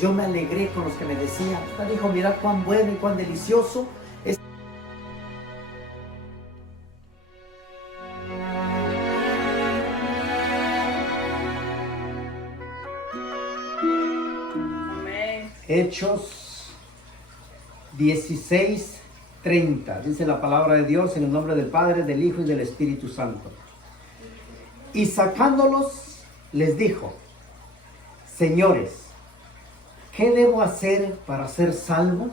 Yo me alegré con los que me decían, dijo, mira cuán bueno y cuán delicioso es. Amén. Hechos 16:30. Dice la palabra de Dios en el nombre del Padre, del Hijo y del Espíritu Santo. Y sacándolos, les dijo, señores, ¿qué debo hacer para ser salvo?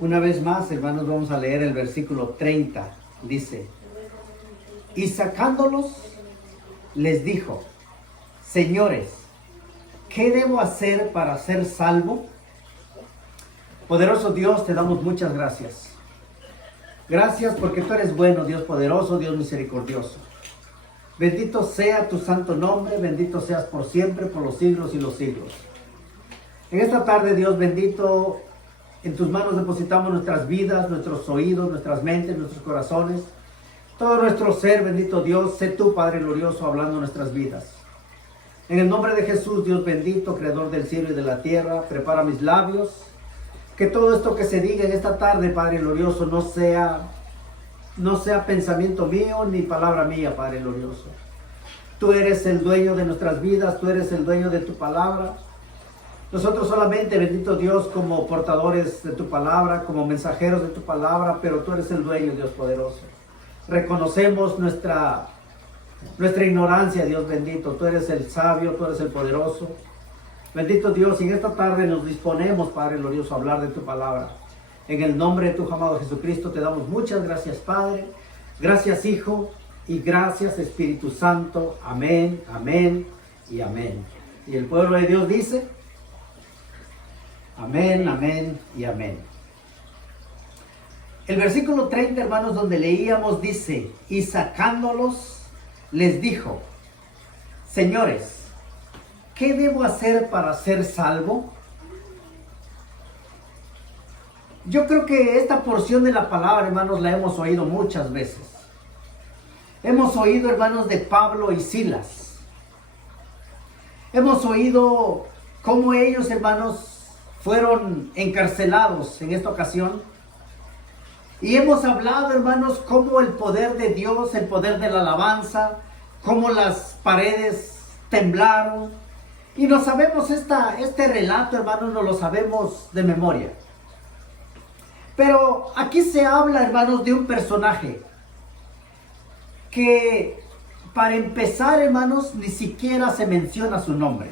Una vez más, hermanos, vamos a leer el versículo 30. Dice, y sacándolos, les dijo, señores, ¿qué debo hacer para ser salvo? Poderoso Dios, te damos muchas gracias. Gracias porque tú eres bueno, Dios poderoso, Dios misericordioso. Bendito sea tu santo nombre, bendito seas por siempre, por los siglos y los siglos. En esta tarde, Dios bendito, en tus manos depositamos nuestras vidas, nuestros oídos, nuestras mentes, nuestros corazones. Todo nuestro ser, bendito Dios, sé tú, Padre glorioso, hablando nuestras vidas. En el nombre de Jesús, Dios bendito, creador del cielo y de la tierra, prepara mis labios. Que todo esto que se diga en esta tarde, Padre glorioso, no sea pensamiento mío ni palabra mía, Padre glorioso. Tú eres el dueño de nuestras vidas, tú eres el dueño de tu palabra. Nosotros solamente, bendito Dios, como portadores de tu palabra, como mensajeros de tu palabra, pero tú eres el dueño, Dios poderoso. Reconocemos nuestra ignorancia, Dios bendito. Tú eres el sabio, tú eres el poderoso. Bendito Dios, y en esta tarde nos disponemos, Padre glorioso, a hablar de tu palabra. En el nombre de tu amado Jesucristo te damos muchas gracias, Padre. Gracias, Hijo, y gracias, Espíritu Santo. Amén, amén y amén. Y el pueblo de Dios dice, amén, amén y amén. El versículo 30, hermanos, donde leíamos, dice, y sacándolos, les dijo, señores, ¿qué debo hacer para ser salvo? Yo creo que esta porción de la palabra, hermanos, la hemos oído muchas veces. Hemos oído, hermanos, de Pablo y Silas. Hemos oído cómo ellos, hermanos, fueron encarcelados en esta ocasión. Y hemos hablado, hermanos, cómo el poder de Dios, el poder de la alabanza, cómo las paredes temblaron. Y no sabemos este relato, hermanos, no lo sabemos de memoria. Pero aquí se habla, hermanos, de un personaje que, para empezar, hermanos, ni siquiera se menciona su nombre.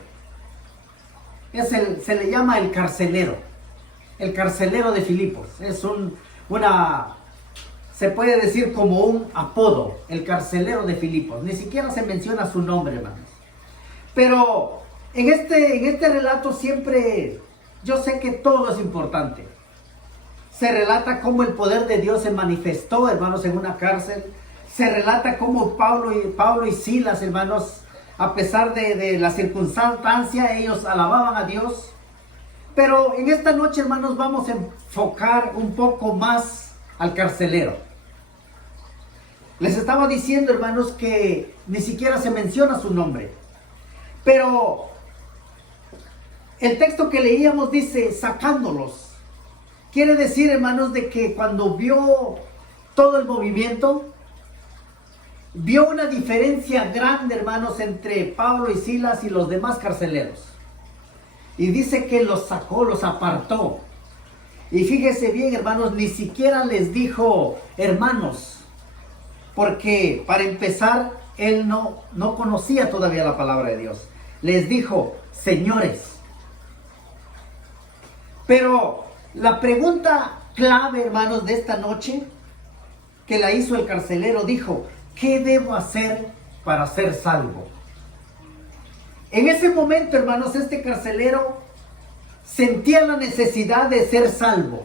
Se le llama el carcelero de Filipos. Es se puede decir como un apodo, el carcelero de Filipos. Ni siquiera se menciona su nombre, hermanos. Pero en este relato siempre, yo sé que todo es importante. Se relata cómo el poder de Dios se manifestó, hermanos, en una cárcel. Se relata cómo Pablo y Silas, hermanos, a pesar de la circunstancia, ellos alababan a Dios. Pero en esta noche, hermanos, vamos a enfocar un poco más al carcelero. Les estaba diciendo, hermanos, que ni siquiera se menciona su nombre. Pero el texto que leíamos dice, sacándolos. Quiere decir, hermanos, de que cuando vio todo el movimiento, vio una diferencia grande, hermanos, entre Pablo y Silas y los demás carceleros. Y dice que los sacó, los apartó. Y fíjese bien, hermanos, ni siquiera les dijo hermanos, porque para empezar, él no conocía todavía la palabra de Dios. Les dijo, señores. Pero la pregunta clave, hermanos, de esta noche, que la hizo el carcelero, dijo, ¿qué debo hacer para ser salvo? En ese momento, hermanos, este carcelero sentía la necesidad de ser salvo.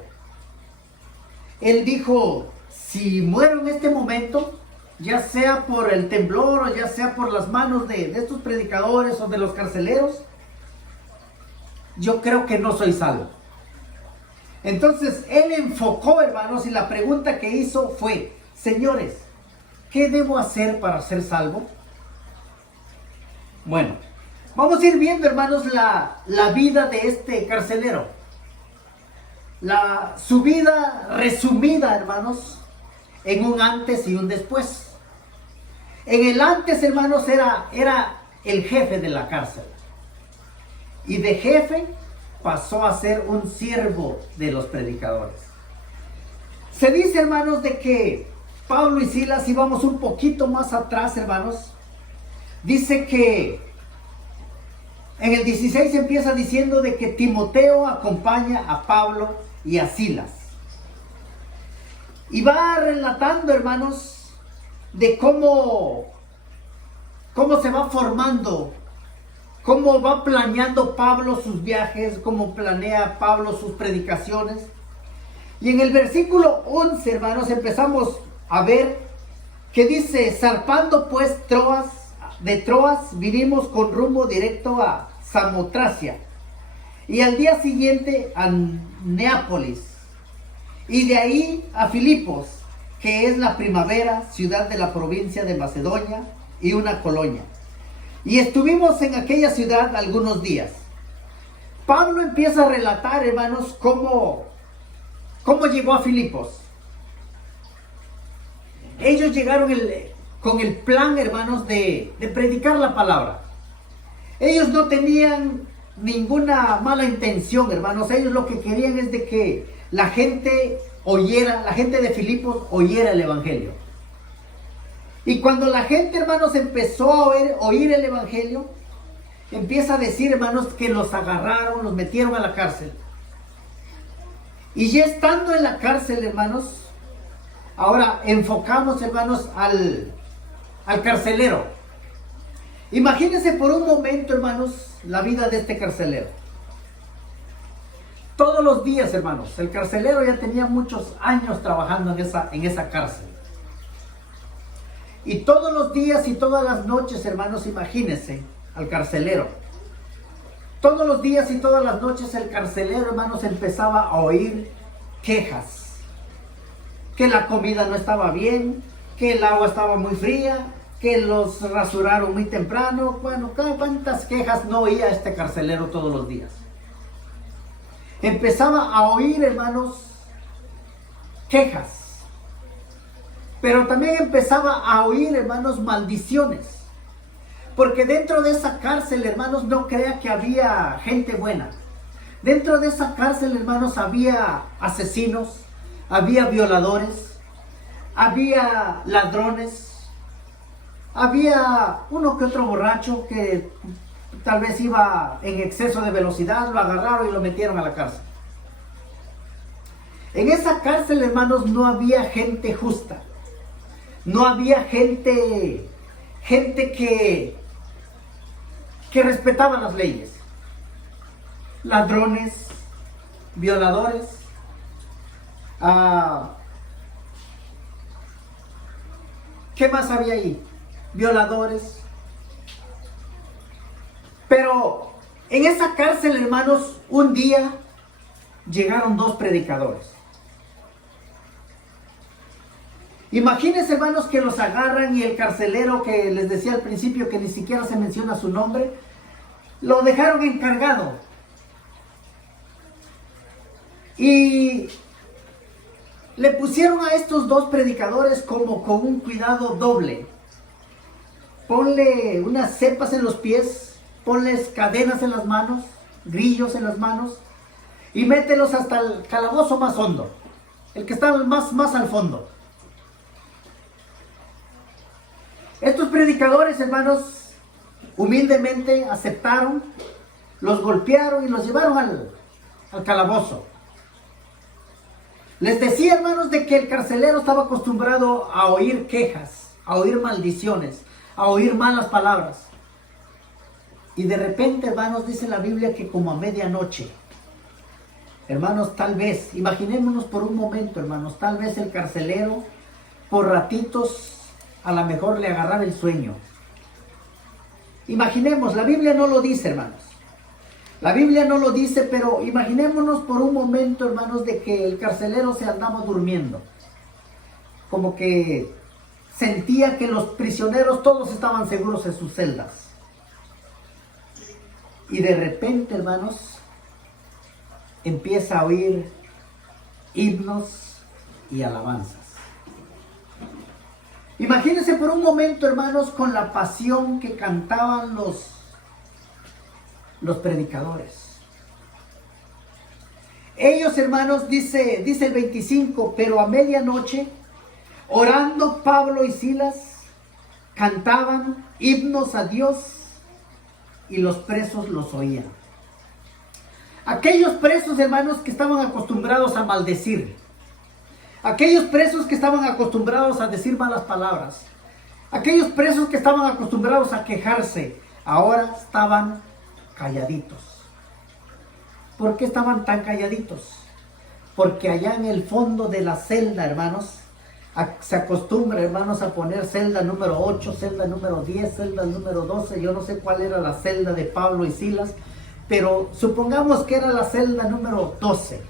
Él dijo, si muero en este momento, ya sea por el temblor o ya sea por las manos de estos predicadores o de los carceleros, yo creo que no soy salvo. Entonces él enfocó, hermanos, y la pregunta que hizo fue, señores, ¿qué debo hacer para ser salvo? Bueno, Vamos a ir viendo, hermanos, la vida de este carcelero. Su vida resumida, hermanos, en un antes y un después. En el antes, hermanos, era el jefe de la cárcel. Y de jefe pasó a ser un siervo de los predicadores. Se dice, hermanos, de que Pablo y Silas, si vamos un poquito más atrás, hermanos, dice que en el 16 empieza diciendo de que Timoteo acompaña a Pablo y a Silas. Y va relatando, hermanos, de cómo se va formando, cómo va planeando Pablo sus viajes, cómo planea Pablo sus predicaciones. Y en el versículo 11, hermanos, empezamos a ver que dice: zarpando pues de Troas, vinimos con rumbo directo a Samotracia, y al día siguiente a Neápolis, y de ahí a Filipos, que es la primavera, ciudad de la provincia de Macedonia y una colonia. Y estuvimos en aquella ciudad algunos días. Pablo empieza a relatar, hermanos, cómo llegó a Filipos. Ellos llegaron con el plan, hermanos, de predicar la palabra. Ellos no tenían ninguna mala intención, hermanos. Ellos lo que querían es de que la gente de Filipos oyera el evangelio. Y cuando la gente, hermanos, empezó a oír el evangelio, empieza a decir, hermanos, que los agarraron, los metieron a la cárcel. Y ya estando en la cárcel, hermanos, ahora enfocamos, hermanos, al carcelero. Imagínense por un momento, hermanos, la vida de este carcelero. Todos los días, hermanos, el carcelero ya tenía muchos años trabajando en esa cárcel. Y todos los días y todas las noches, hermanos, imagínense al carcelero. Todos los días y todas las noches el carcelero, hermanos, empezaba a oír quejas. Que la comida no estaba bien, que el agua estaba muy fría, que los rasuraron muy temprano. Bueno, cuántas quejas no oía este carcelero todos los días. Empezaba a oír, hermanos, quejas. Pero también empezaba a oír, hermanos, maldiciones. Porque dentro de esa cárcel, hermanos, no crea que había gente buena. Dentro de esa cárcel, hermanos, había asesinos, había violadores, había ladrones, había uno que otro borracho que tal vez iba en exceso de velocidad, lo agarraron y lo metieron a la cárcel. En esa cárcel, hermanos, no había gente justa. No había gente que respetaba las leyes. Ladrones, violadores, ¿qué más había ahí? Violadores. Pero en esa cárcel, hermanos, un día llegaron dos predicadores. Imagínense, hermanos, que los agarran y el carcelero, que les decía al principio que ni siquiera se menciona su nombre, lo dejaron encargado. Y le pusieron a estos dos predicadores como con un cuidado doble. Ponle unas cepas en los pies, ponles cadenas en las manos, grillos en las manos, y mételos hasta el calabozo más hondo, el que está más al fondo. Estos predicadores, hermanos, humildemente aceptaron, los golpearon y los llevaron al calabozo. Les decía, hermanos, de que el carcelero estaba acostumbrado a oír quejas, a oír maldiciones, a oír malas palabras. Y de repente, hermanos, dice la Biblia que como a medianoche, hermanos, tal vez, imaginémonos por un momento, hermanos, tal vez el carcelero por ratitos a lo mejor le agarraba el sueño. Imaginemos, la Biblia no lo dice, hermanos. La Biblia no lo dice, pero imaginémonos por un momento, hermanos, de que el carcelero se andaba durmiendo. Como que sentía que los prisioneros todos estaban seguros en sus celdas. Y de repente, hermanos, empieza a oír himnos y alabanzas. Imagínense por un momento, hermanos, con la pasión que cantaban los predicadores. Ellos, hermanos, dice el 25, pero a medianoche, orando Pablo y Silas, cantaban himnos a Dios y los presos los oían. Aquellos presos, hermanos, que estaban acostumbrados a maldecir. Aquellos presos que estaban acostumbrados a decir malas palabras. Aquellos presos que estaban acostumbrados a quejarse. Ahora estaban calladitos. ¿Por qué estaban tan calladitos? Porque allá en el fondo de la celda, hermanos, se acostumbra, hermanos, a poner celda número 8, celda número 10, celda número 12. Yo no sé cuál era la celda de Pablo y Silas, pero supongamos que era la celda número 12.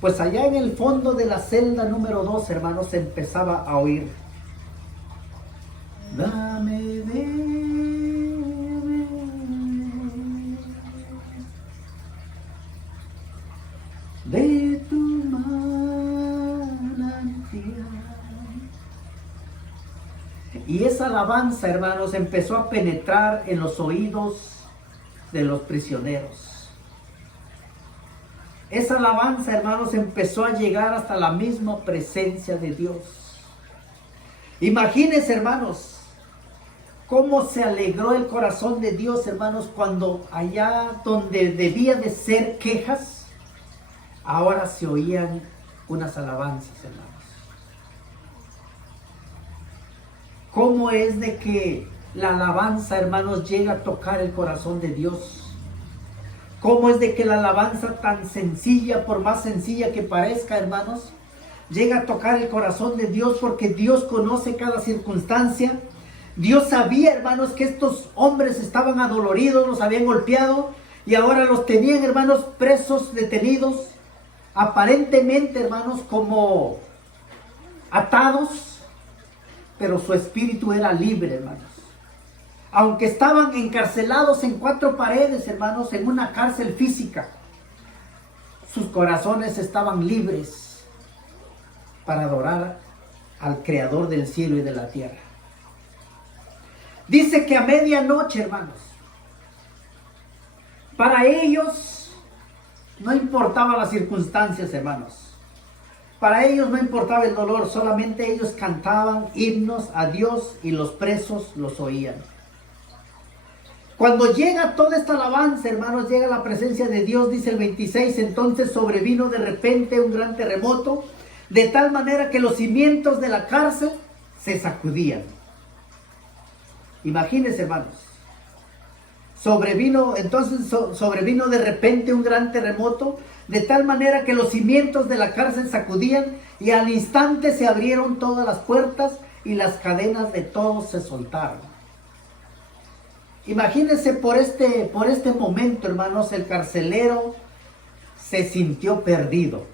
Pues allá en el fondo de la celda número 12, hermanos, se empezaba a oír: dame de tu manantial. Y esa alabanza, hermanos, empezó a penetrar en los oídos de los prisioneros. Esa alabanza, hermanos, empezó a llegar hasta la misma presencia de Dios. Imagínense, hermanos, cómo se alegró el corazón de Dios, hermanos, cuando allá donde debía de ser quejas, ahora se oían unas alabanzas, hermanos. ¿Cómo es de que la alabanza, hermanos, llega a tocar el corazón de Dios? ¿Cómo es de que la alabanza tan sencilla, por más sencilla que parezca, hermanos, llega a tocar el corazón de Dios? Porque Dios conoce cada circunstancia. Dios sabía, hermanos, que estos hombres estaban adoloridos, los habían golpeado y ahora los tenían, hermanos, presos, detenidos, aparentemente, hermanos, como atados, pero su espíritu era libre, hermanos. Aunque estaban encarcelados en 4 paredes, hermanos, en una cárcel física, sus corazones estaban libres para adorar al Creador del cielo y de la tierra. Dice que a medianoche, hermanos, para ellos no importaban las circunstancias, hermanos. Para ellos no importaba el dolor, solamente ellos cantaban himnos a Dios y los presos los oían. Cuando llega toda esta alabanza, hermanos, llega la presencia de Dios, dice el 26, entonces sobrevino de repente un gran terremoto, de tal manera que los cimientos de la cárcel se sacudían. Imagínense, hermanos, sobrevino de repente un gran terremoto, de tal manera que los cimientos de la cárcel sacudían y al instante se abrieron todas las puertas y las cadenas de todos se soltaron. Imagínense por este momento, hermanos, el carcelero se sintió perdido.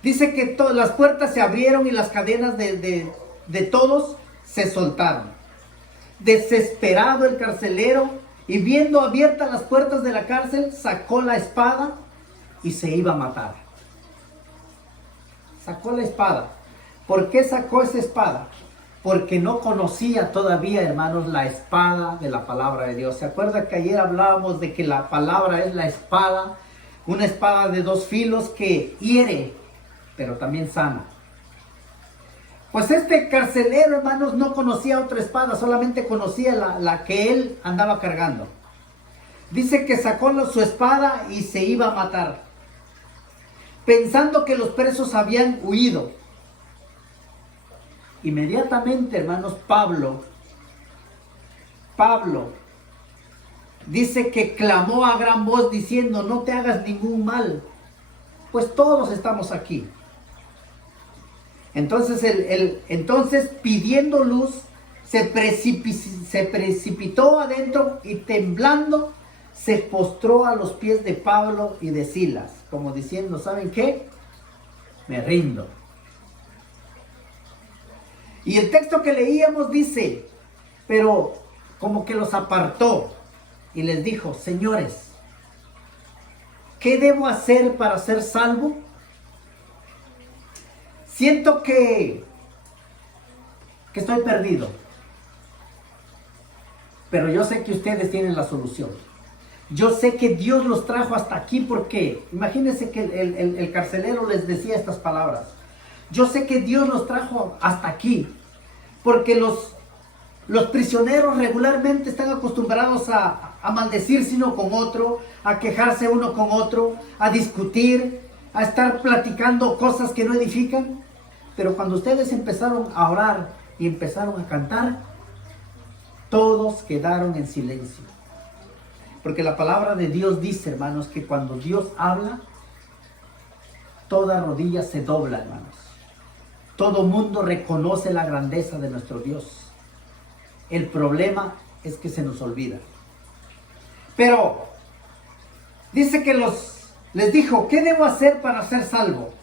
Dice que las puertas se abrieron y las cadenas de todos se soltaron. Desesperado el carcelero y viendo abiertas las puertas de la cárcel, sacó la espada y se iba a matar. Sacó la espada. ¿Por qué sacó esa espada? Porque no conocía todavía, hermanos, la espada de la palabra de Dios. ¿Se acuerdan que ayer hablábamos de que la palabra es la espada? Una espada de 2 filos que hiere, pero también sana. Pues este carcelero, hermanos, no conocía otra espada, solamente conocía la que él andaba cargando. Dice que sacó su espada y se iba a matar, pensando que los presos habían huido. Inmediatamente, hermanos, Pablo dice que clamó a gran voz diciendo: no te hagas ningún mal, pues todos estamos aquí. Entonces pidiendo luz, se precipitó adentro y temblando se postró a los pies de Pablo y de Silas, como diciendo: ¿saben qué? Me rindo. Y el texto que leíamos dice: pero como que los apartó y les dijo: señores, ¿qué debo hacer para ser salvo? Siento que estoy perdido, pero yo sé que ustedes tienen la solución. Yo sé que Dios los trajo hasta aquí porque, imagínense que el carcelero les decía estas palabras. Yo sé que Dios los trajo hasta aquí porque los prisioneros regularmente están acostumbrados a maldecirse uno con otro, a quejarse uno con otro, a discutir, a estar platicando cosas que no edifican. Pero cuando ustedes empezaron a orar y empezaron a cantar, todos quedaron en silencio. Porque la palabra de Dios dice, hermanos, que cuando Dios habla, toda rodilla se dobla, hermanos. Todo mundo reconoce la grandeza de nuestro Dios. El problema es que se nos olvida. Pero dice que les dijo: ¿qué debo hacer para ser salvo?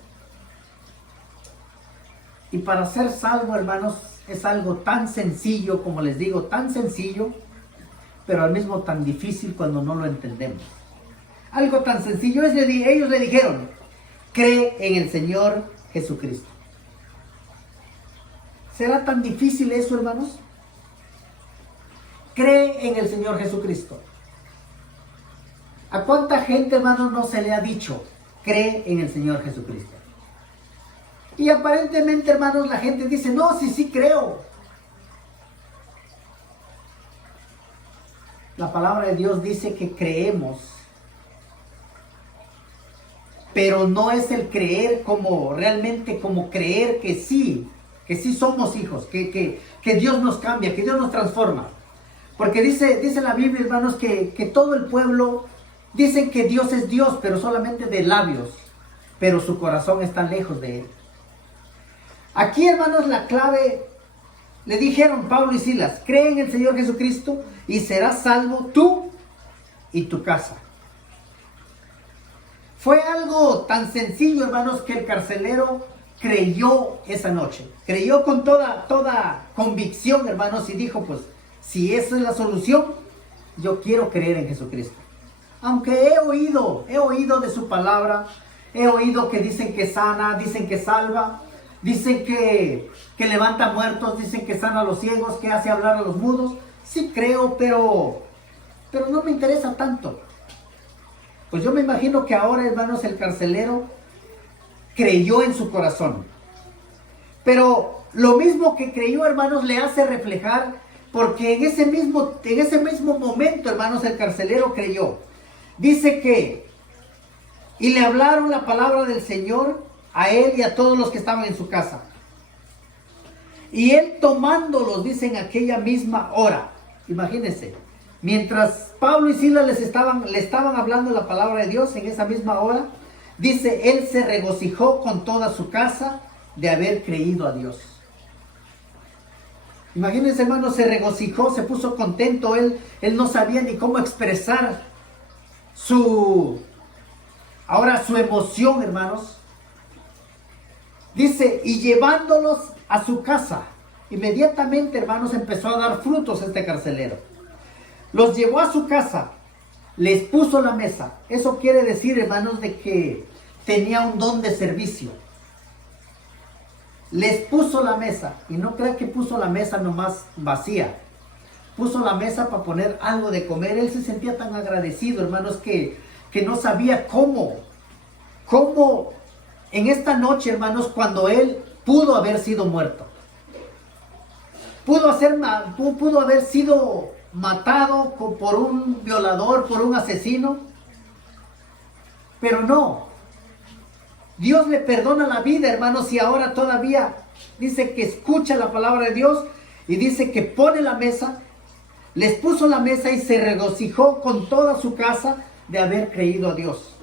Y para ser salvo, hermanos, es algo tan sencillo, como les digo, tan sencillo, pero al mismo tan difícil cuando no lo entendemos. Algo tan sencillo es, ellos le dijeron: cree en el Señor Jesucristo. ¿Será tan difícil eso, hermanos? Cree en el Señor Jesucristo. ¿A cuánta gente, hermanos, no se le ha dicho: cree en el Señor Jesucristo? Y aparentemente, hermanos, la gente dice: no, sí creo. La palabra de Dios dice que creemos, pero no es el creer como realmente, como creer que sí somos hijos, que Dios nos cambia, que Dios nos transforma. Porque dice la Biblia, hermanos, que todo el pueblo dicen que Dios es Dios, pero solamente de labios, pero su corazón está lejos de Él. Aquí, hermanos, la clave, le dijeron Pablo y Silas: cree en el Señor Jesucristo y serás salvo tú y tu casa. Fue algo tan sencillo, hermanos, que el carcelero creyó esa noche. Creyó con toda convicción, hermanos, y dijo: pues, si esa es la solución, yo quiero creer en Jesucristo. Aunque he oído de su palabra, he oído que dicen que sana, dicen que salva, dicen que levanta muertos, dicen que sana a los ciegos, que hace hablar a los mudos. Sí creo, pero no me interesa tanto. Pues yo me imagino que ahora, hermanos, el carcelero creyó en su corazón. Pero lo mismo que creyó, hermanos, le hace reflejar, porque en ese mismo momento, hermanos, el carcelero creyó. Dice que, y le hablaron la palabra del Señor a él y a todos los que estaban en su casa. Y él tomándolos, dice, en aquella misma hora. Imagínense, mientras Pablo y Silas le estaban hablando la palabra de Dios, en esa misma hora, dice, él se regocijó con toda su casa de haber creído a Dios. Imagínense, hermanos, se regocijó, se puso contento. Él no sabía ni cómo expresar su emoción, hermanos. Dice, y llevándolos a su casa, inmediatamente, hermanos, empezó a dar frutos este carcelero. Los llevó a su casa, les puso la mesa. Eso quiere decir, hermanos, de que tenía un don de servicio. Les puso la mesa, y no crean que puso la mesa nomás vacía. Puso la mesa para poner algo de comer. Él se sentía tan agradecido, hermanos, que no sabía cómo en esta noche, hermanos, cuando él pudo haber sido muerto. Pudo haber sido matado por un violador, por un asesino. Pero no. Dios le perdona la vida, hermanos, y ahora todavía dice que escucha la palabra de Dios y dice que pone la mesa, les puso la mesa y se regocijó con toda su casa de haber creído a Dios.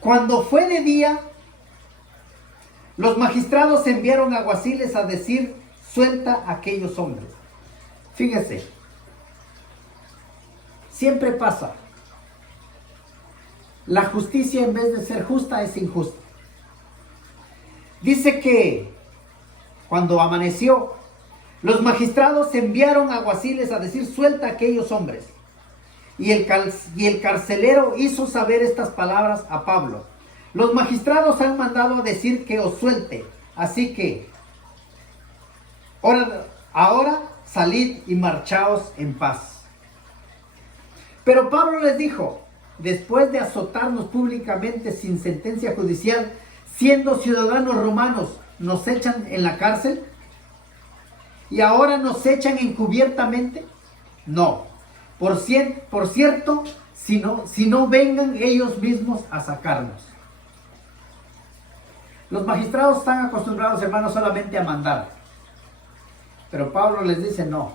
Cuando fue de día, los magistrados enviaron alguaciles a decir: suelta a aquellos hombres. Fíjense, siempre pasa. La justicia, en vez de ser justa, es injusta. Dice que cuando amaneció, Los magistrados enviaron alguaciles a decir: suelta a aquellos hombres. Y el carcelero hizo saber estas palabras a Pablo: los magistrados han mandado a decir que os suelte, así que ahora salid y marchaos en paz. Pero Pablo les dijo: después de azotarnos públicamente sin sentencia judicial, siendo ciudadanos romanos, ¿nos echan en la cárcel? ¿Y ahora nos echan encubiertamente? No. Por cierto, si no vengan ellos mismos a sacarnos. Los magistrados están acostumbrados, hermanos, solamente a mandar. Pero Pablo les dice: no.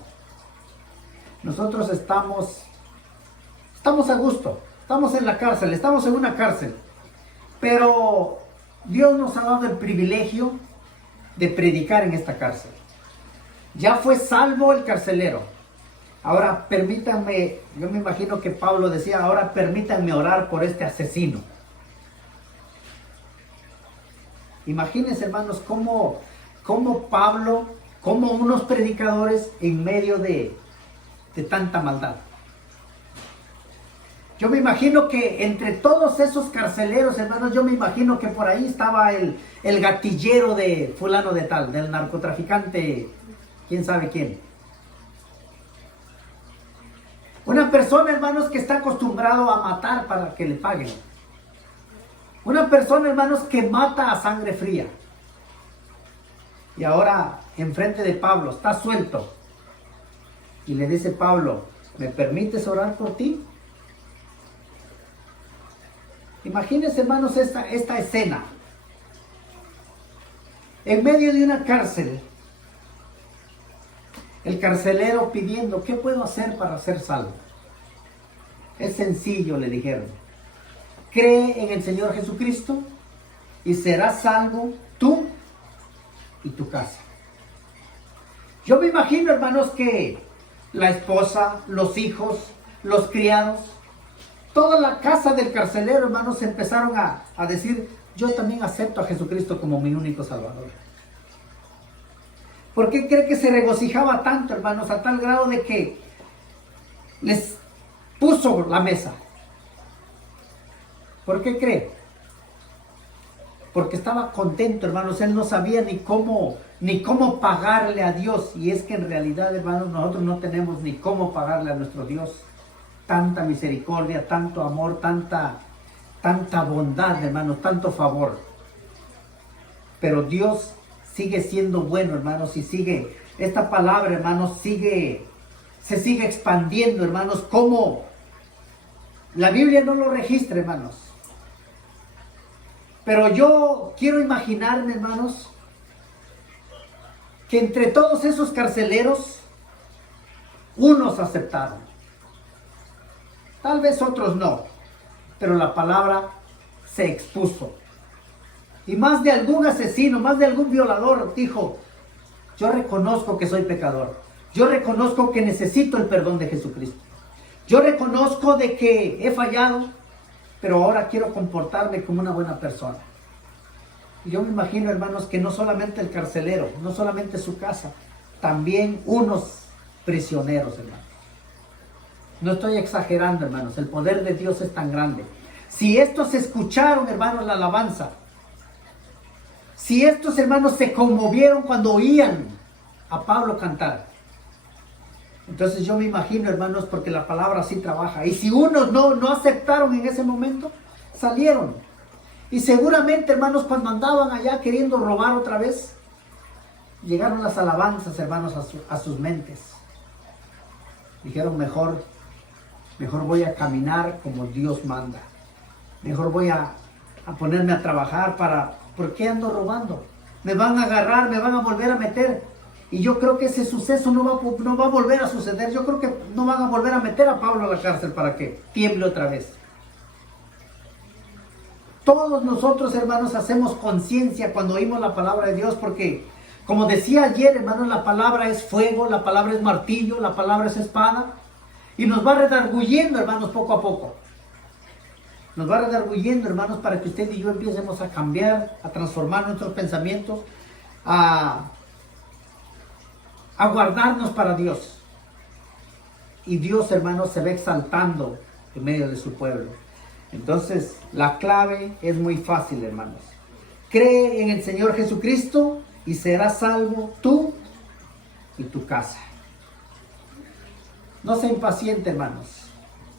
Nosotros estamos a gusto. Estamos en la cárcel, estamos en una cárcel. Pero Dios nos ha dado el privilegio de predicar en esta cárcel. Ya fue salvo el carcelero. Ahora permítanme, yo me imagino que Pablo decía: ahora permítanme orar por este asesino. Imagínense, hermanos, cómo Pablo, como unos predicadores en medio de tanta maldad. Yo me imagino que entre todos esos carceleros, hermanos, yo me imagino que por ahí estaba el gatillero de fulano de tal, del narcotraficante, quién sabe quién. Una persona, hermanos, que está acostumbrado a matar para que le paguen. Una persona, hermanos, que mata a sangre fría. Y ahora, enfrente de Pablo, está suelto. Y le dice Pablo: ¿me permites orar por ti? Imagínense, hermanos, esta escena. En medio de una cárcel, el carcelero pidiendo: ¿qué puedo hacer para ser salvo? Es sencillo, le dijeron: cree en el Señor Jesucristo y serás salvo tú y tu casa. Yo me imagino, hermanos, que la esposa, los hijos, los criados, toda la casa del carcelero, hermanos, empezaron a decir: yo también acepto a Jesucristo como mi único Salvador. ¿Por qué cree que se regocijaba tanto, hermanos, a tal grado de que les puso la mesa? ¿Por qué cree? Porque estaba contento, hermanos. Él no sabía ni cómo pagarle a Dios. Y es que en realidad, hermanos, nosotros no tenemos ni cómo pagarle a nuestro Dios tanta misericordia, tanto amor, tanta bondad, hermanos, tanto favor. Pero Dios sigue siendo bueno, hermanos, y sigue, esta palabra, hermanos, se sigue expandiendo, hermanos, como la Biblia no lo registra, hermanos. Pero yo quiero imaginarme, hermanos, que entre todos esos carceleros, unos aceptaron. Tal vez otros no, pero la palabra se expuso. Y más de algún asesino, más de algún violador dijo: yo reconozco que soy pecador. Yo reconozco que necesito el perdón de Jesucristo. Yo reconozco de que he fallado, pero ahora quiero comportarme como una buena persona. Y yo me imagino, hermanos, que no solamente el carcelero, no solamente su casa, también unos prisioneros, hermanos. No estoy exagerando, hermanos, el poder de Dios es tan grande. Si estos escucharon, hermanos, la alabanza, si estos, hermanos, se conmovieron cuando oían a Pablo cantar, entonces yo me imagino, hermanos, porque la palabra así trabaja. Y si unos no aceptaron en ese momento, salieron. Y seguramente, hermanos, cuando andaban allá queriendo robar otra vez, llegaron las alabanzas, hermanos, a sus mentes. Dijeron: mejor voy a caminar como Dios manda. Mejor voy a ponerme a trabajar ¿por qué ando robando? Me van a agarrar, me van a volver a meter. Y yo creo que ese suceso no va a volver a suceder. Yo creo que no van a volver a meter a Pablo a la cárcel para que tiemble otra vez. Todos nosotros, hermanos, hacemos conciencia cuando oímos la palabra de Dios, porque, como decía ayer, hermanos, la palabra es fuego, la palabra es martillo, la palabra es espada, y nos va redarguyendo, hermanos, poco a poco. Nos va redarguyendo, hermanos, para que usted y yo empecemos a cambiar, a transformar nuestros pensamientos, a a guardarnos para Dios. Y Dios, hermanos, se ve exaltando en medio de su pueblo. Entonces, la clave es muy fácil, hermanos. Cree en el Señor Jesucristo y serás salvo tú y tu casa. No se impaciente, hermanos.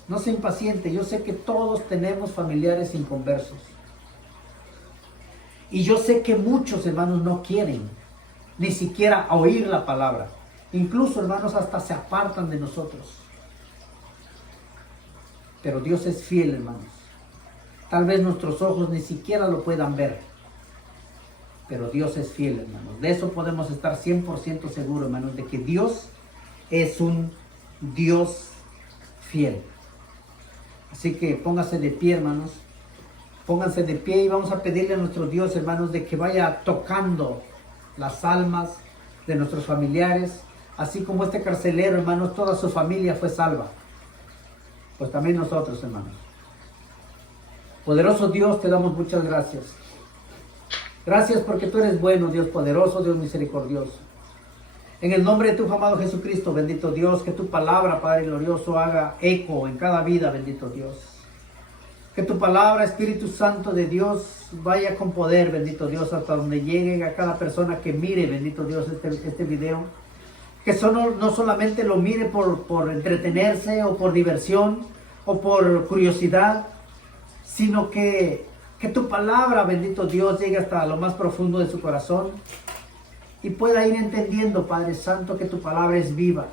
No se impaciente. Yo sé que todos tenemos familiares inconversos. Y yo sé que muchos, hermanos, no quieren ni siquiera oír la palabra. Incluso, hermanos, hasta se apartan de nosotros. Pero Dios es fiel, hermanos. Tal vez nuestros ojos ni siquiera lo puedan ver. Pero Dios es fiel, hermanos. De eso podemos estar 100% seguros, hermanos, de que Dios es un Dios fiel. Así que póngase de pie, hermanos. Pónganse de pie y vamos a pedirle a nuestro Dios, hermanos, de que vaya tocando las almas de nuestros familiares. Así como este carcelero, hermanos, toda su familia fue salva. Pues también nosotros, hermanos. Poderoso Dios, te damos muchas gracias. Gracias porque tú eres bueno, Dios poderoso, Dios misericordioso. En el nombre de tu amado Jesucristo, bendito Dios, que tu palabra, Padre glorioso, haga eco en cada vida, bendito Dios. Que tu palabra, Espíritu Santo de Dios, vaya con poder, bendito Dios, hasta donde llegue a cada persona que mire, bendito Dios, este video. Que no solamente lo mire por entretenerse o por diversión o por curiosidad, sino que tu palabra, bendito Dios, llegue hasta lo más profundo de su corazón y pueda ir entendiendo, Padre Santo, que tu palabra es viva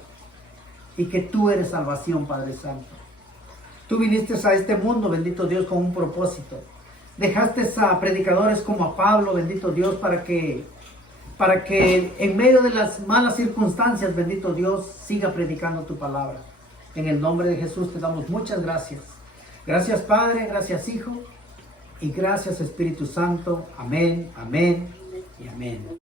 y que tú eres salvación, Padre Santo. Tú viniste a este mundo, bendito Dios, con un propósito. Dejaste a predicadores como a Pablo, bendito Dios, para que en medio de las malas circunstancias, bendito Dios, siga predicando tu palabra. En el nombre de Jesús te damos muchas gracias. Gracias, Padre, gracias, Hijo, y gracias, Espíritu Santo. Amén, amén y amén.